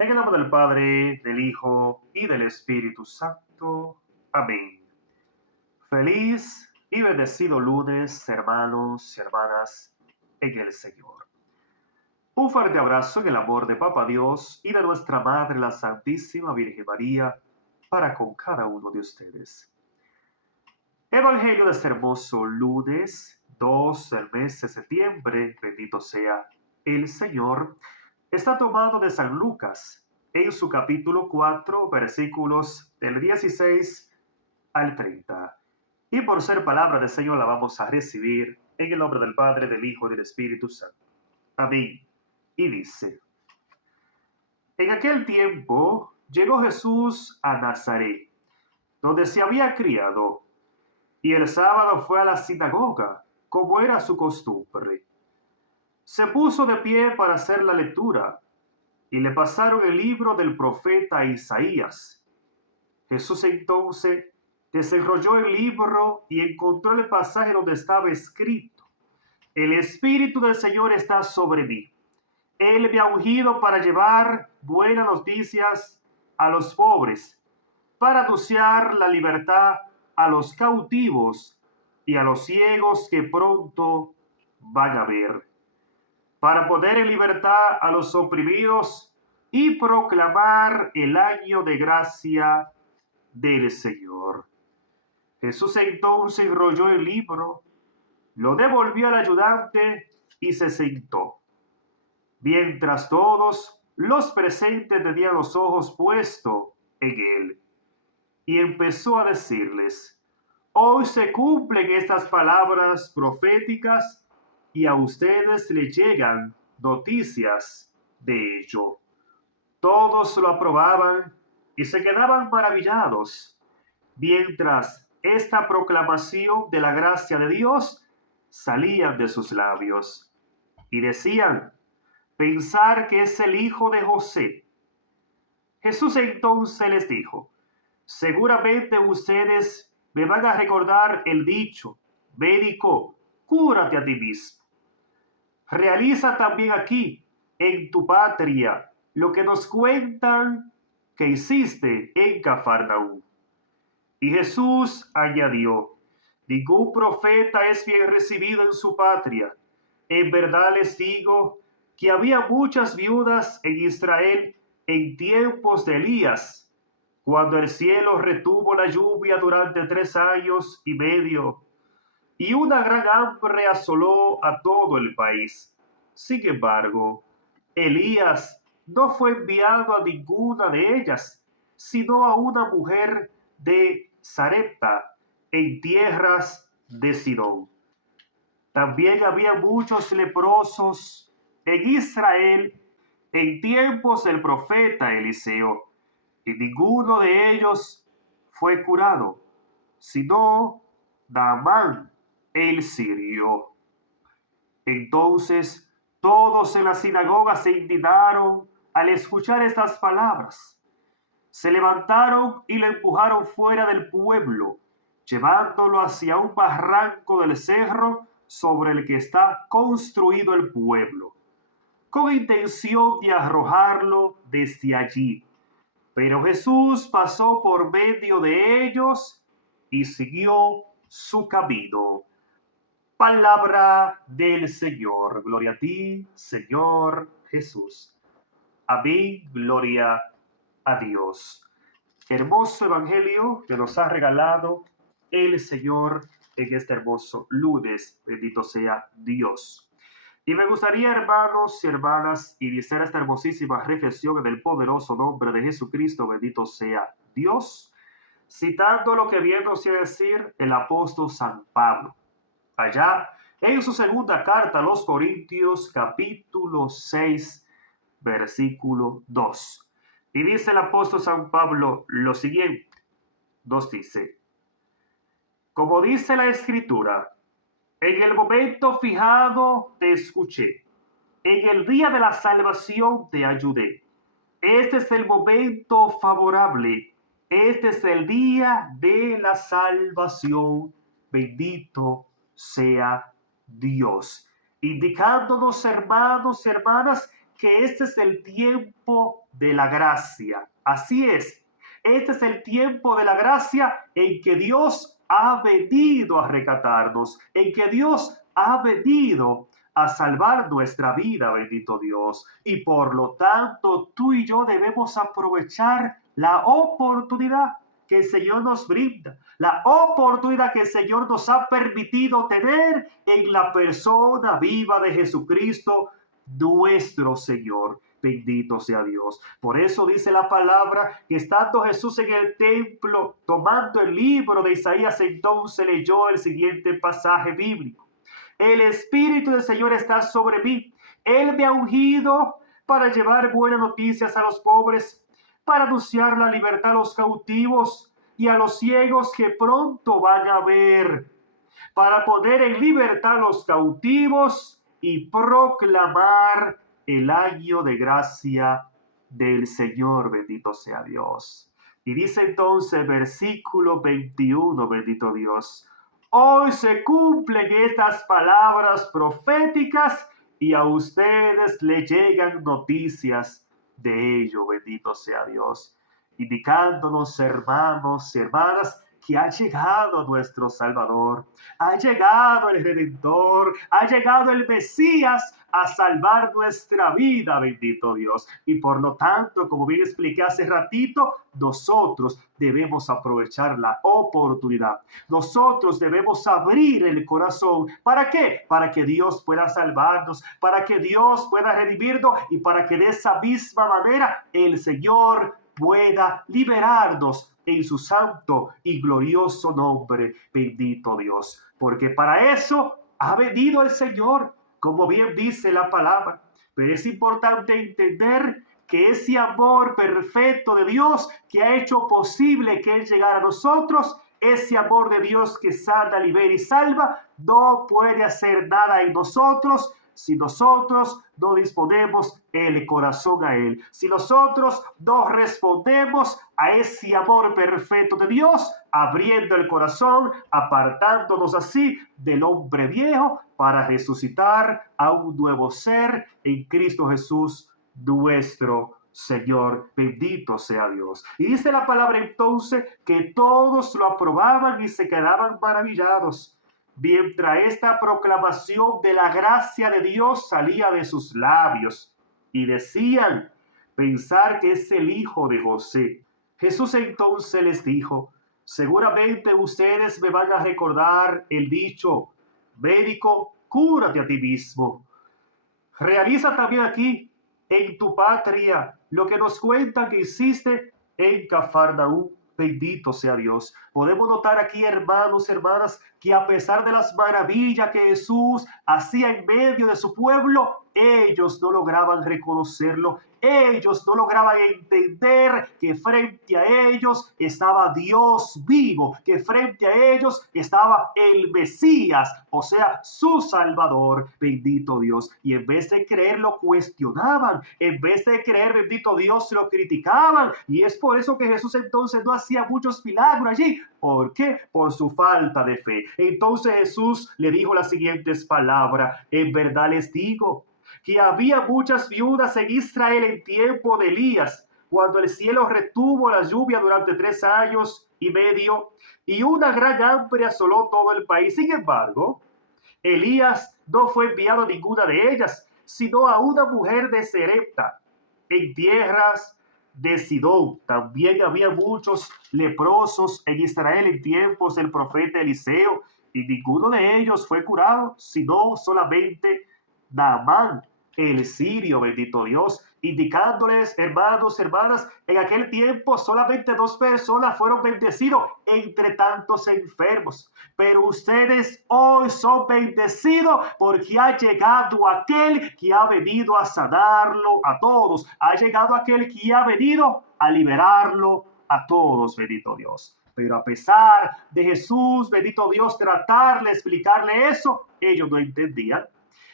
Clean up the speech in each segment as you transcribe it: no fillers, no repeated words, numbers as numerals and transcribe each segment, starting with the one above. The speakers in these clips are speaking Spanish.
En el nombre del Padre, del Hijo y del Espíritu Santo. Amén. Feliz y bendecido lunes, hermanos y hermanas en el Señor. Un fuerte abrazo en el amor de Papa Dios y de nuestra Madre, la Santísima Virgen María, para con cada uno de ustedes. Evangelio de este hermoso lunes 2 del mes de septiembre, bendito sea el Señor, está tomado de San Lucas en su capítulo 4, versículos del 16 al 30. Y por ser palabra del Señor la vamos a recibir en el nombre del Padre, del Hijo y del Espíritu Santo. Amén. Y dice: En aquel tiempo llegó Jesús a Nazaret, donde se había criado, y el sábado fue a la sinagoga, como era su costumbre. Se puso de pie para hacer la lectura, y le pasaron el libro del profeta Isaías. Jesús entonces desenrolló el libro y encontró el pasaje donde estaba escrito: El Espíritu del Señor está sobre mí. Él me ha ungido para llevar buenas noticias a los pobres, para anunciar la libertad a los cautivos y a los ciegos que pronto van a ver, para poner en libertad a los oprimidos y proclamar el año de gracia del Señor. Jesús entonces enrolló el libro, lo devolvió al ayudante y se sentó, mientras todos los presentes tenían los ojos puestos en él. Y empezó a decirles: Hoy se cumplen estas palabras proféticas y a ustedes les llegan noticias de ello. Todos lo aprobaban y se quedaban maravillados, mientras esta proclamación de la gracia de Dios salía de sus labios. Y decían: Pensar que es el hijo de José. Jesús entonces les dijo: Seguramente ustedes me van a recordar el dicho: médico, cúrate a ti mismo. Realiza también aquí, en tu patria, lo que nos cuentan que hiciste en Cafarnaúm. Y Jesús añadió: Ningún profeta es bien recibido en su patria. En verdad les digo que había muchas viudas en Israel en tiempos de Elías, cuando el cielo retuvo la lluvia durante 3 años y medio, y una gran hambre asoló a todo el país. Sin embargo, Elías no fue enviado a ninguna de ellas, sino a una mujer de Sarepta, en tierras de Sidón. También había muchos leprosos en Israel en tiempos del profeta Eliseo, y ninguno de ellos fue curado, sino Naamán el sirio. Entonces todos en la sinagoga se indignaron al escuchar estas palabras. Se levantaron y lo empujaron fuera del pueblo, llevándolo hacia un barranco del cerro sobre el que está construido el pueblo, con intención de arrojarlo desde allí. Pero Jesús pasó por medio de ellos y siguió su camino. Palabra del Señor. Gloria a ti, Señor Jesús. Amén. Gloria a Dios. Hermoso evangelio que nos ha regalado el Señor en este hermoso lunes. Bendito sea Dios. Y me gustaría, hermanos y hermanas, iniciar esta hermosísima reflexión en el poderoso nombre de Jesucristo, bendito sea Dios, citando lo que viene a decir el apóstol San Pablo, allá en su segunda carta a los Corintios, capítulo 6, versículo 2. Y dice el apóstol San Pablo lo siguiente, nos dice: Como dice la Escritura, en el momento fijado te escuché, en el día de la salvación te ayudé. Este es el momento favorable, este es el día de la salvación. Bendito sea Dios. Indicándonos, hermanos y hermanas, que este es el tiempo de la gracia. Así es. Este es el tiempo de la gracia en que Dios ha venido a rescatarnos, en que Dios ha venido a salvar nuestra vida, bendito Dios. Y por lo tanto, tú y yo debemos aprovechar la oportunidad que el Señor nos brinda, la oportunidad que el Señor nos ha permitido tener en la persona viva de Jesucristo, nuestro Señor. Bendito sea Dios. Por eso dice la palabra que estando Jesús en el templo, tomando el libro de Isaías, entonces leyó el siguiente pasaje bíblico. El Espíritu del Señor está sobre mí. Él me ha ungido para llevar buenas noticias a los pobres, para anunciar la libertad a los cautivos y a los ciegos que pronto van a ver, para poner en libertad a los cautivos y proclamar el año de gracia del Señor. Bendito sea Dios. Y dice entonces versículo 21, bendito Dios: hoy se cumplen estas palabras proféticas y a ustedes le llegan noticias de ello. Bendito sea Dios. Indicándonos, hermanos y hermanas, que ha llegado nuestro Salvador, ha llegado el Redentor, ha llegado el Mesías a salvar nuestra vida, bendito Dios. Y por lo tanto, como bien expliqué hace ratito, nosotros debemos aprovechar la oportunidad. Nosotros debemos abrir el corazón. ¿Para qué? Para que Dios pueda salvarnos, para que Dios pueda redimirnos y para que de esa misma manera el Señor pueda liberarnos en su santo y glorioso nombre. Bendito Dios. Porque para eso ha venido el Señor, como bien dice la palabra. Pero es importante entender que ese amor perfecto de Dios que ha hecho posible que Él llegara a nosotros, ese amor de Dios que sana, libera y salva, no puede hacer nada en nosotros si nosotros no disponemos el corazón a Él, si nosotros no respondemos a ese amor perfecto de Dios, abriendo el corazón, apartándonos así del hombre viejo para resucitar a un nuevo ser en Cristo Jesús, nuestro Señor. Bendito sea Dios. Y dice la palabra entonces que todos lo aprobaban y se quedaban maravillados mientras esta proclamación de la gracia de Dios salía de sus labios, y decían: pensar que es el hijo de José. Jesús entonces les dijo: seguramente ustedes me van a recordar el dicho: médico, cúrate a ti mismo. Realiza también aquí en tu patria lo que nos cuentan que hiciste en Cafarnaúm. Bendito sea Dios. Podemos notar aquí, hermanos, hermanas, que a pesar de las maravillas que Jesús hacía en medio de su pueblo, ellos no lograban reconocerlo. Ellos no lograban entender que frente a ellos estaba Dios vivo, que frente a ellos estaba el Mesías, o sea, su Salvador. Bendito Dios. Y en vez de creerlo, cuestionaban. En vez de creer, bendito Dios, lo criticaban. Y es por eso que Jesús entonces no hacía muchos milagros allí. ¿Por qué? Por su falta de fe. Entonces Jesús le dijo las siguientes palabras: en verdad les digo que había muchas viudas en Israel en tiempo de Elías, cuando el cielo retuvo la lluvia durante 3 años y medio, y una gran hambre asoló todo el país. Sin embargo, Elías no fue enviado a ninguna de ellas, sino a una mujer de Serepta, en tierras de Sidón. También había muchos leprosos en Israel en tiempos del profeta Eliseo, y ninguno de ellos fue curado, sino solamente Naamán, el sirio. Bendito Dios. Indicándoles, hermanos, hermanas, en aquel tiempo solamente 2 personas fueron bendecidos entre tantos enfermos. Pero ustedes hoy son bendecidos porque ha llegado aquel que ha venido a sanarlo a todos. Ha llegado aquel que ha venido a liberarlo a todos. Bendito Dios. Pero a pesar de Jesús, bendito Dios, tratarle, explicarle eso, ellos no entendían.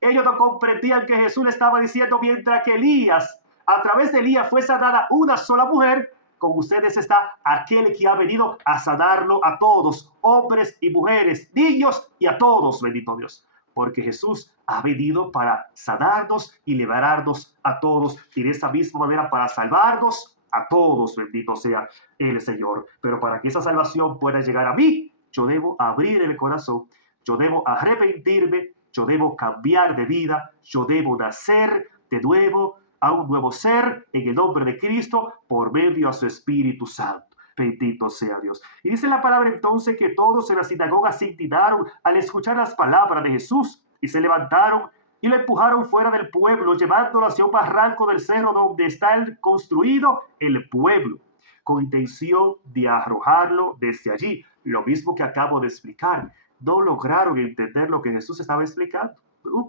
Ellos no comprendían que Jesús le estaba diciendo: mientras que Elías, a través de Elías fue sanada una sola mujer, con ustedes está aquel que ha venido a sanarlo a todos, hombres y mujeres, niños y a todos, bendito Dios. Porque Jesús ha venido para sanarnos y liberarnos a todos, y de esa misma manera para salvarnos a todos, bendito sea el Señor. Pero para que esa salvación pueda llegar a mí, yo debo abrir el corazón, yo debo arrepentirme, yo debo cambiar de vida, yo debo nacer de nuevo a un nuevo ser en el nombre de Cristo por medio a su Espíritu Santo. Bendito sea Dios. Y dice la palabra entonces que todos en la sinagoga se indignaron al escuchar las palabras de Jesús y se levantaron y lo empujaron fuera del pueblo, llevándolo hacia un barranco del cerro donde está construido el pueblo, con intención de arrojarlo desde allí. Lo mismo que acabo de explicar. No lograron entender lo que Jesús estaba explicando.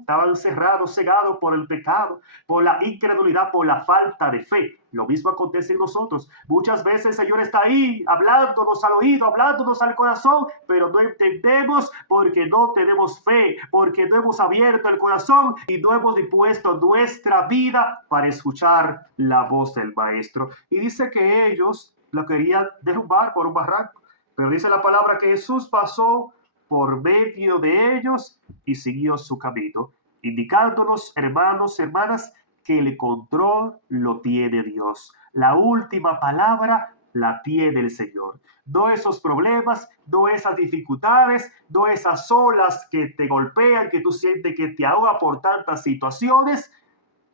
Estaban cerrados, cegados por el pecado, por la incredulidad, por la falta de fe. Lo mismo acontece en nosotros. Muchas veces el Señor está ahí, hablándonos al oído, hablándonos al corazón, pero no entendemos porque no tenemos fe, porque no hemos abierto el corazón y no hemos dispuesto nuestra vida para escuchar la voz del Maestro. Y dice que ellos lo querían derrumbar por un barranco, pero dice la palabra que Jesús pasó por medio de ellos y siguió su camino, indicándonos, hermanos, hermanas, que el control lo tiene Dios. La última palabra la tiene el Señor. No esos problemas, no esas dificultades, no esas olas que te golpean, que tú sientes que te ahoga por tantas situaciones.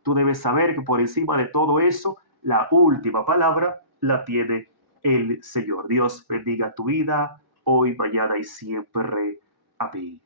Tú debes saber que por encima de todo eso, la última palabra la tiene el Señor. Dios bendiga tu vida hoy, mañana y siempre. Amén.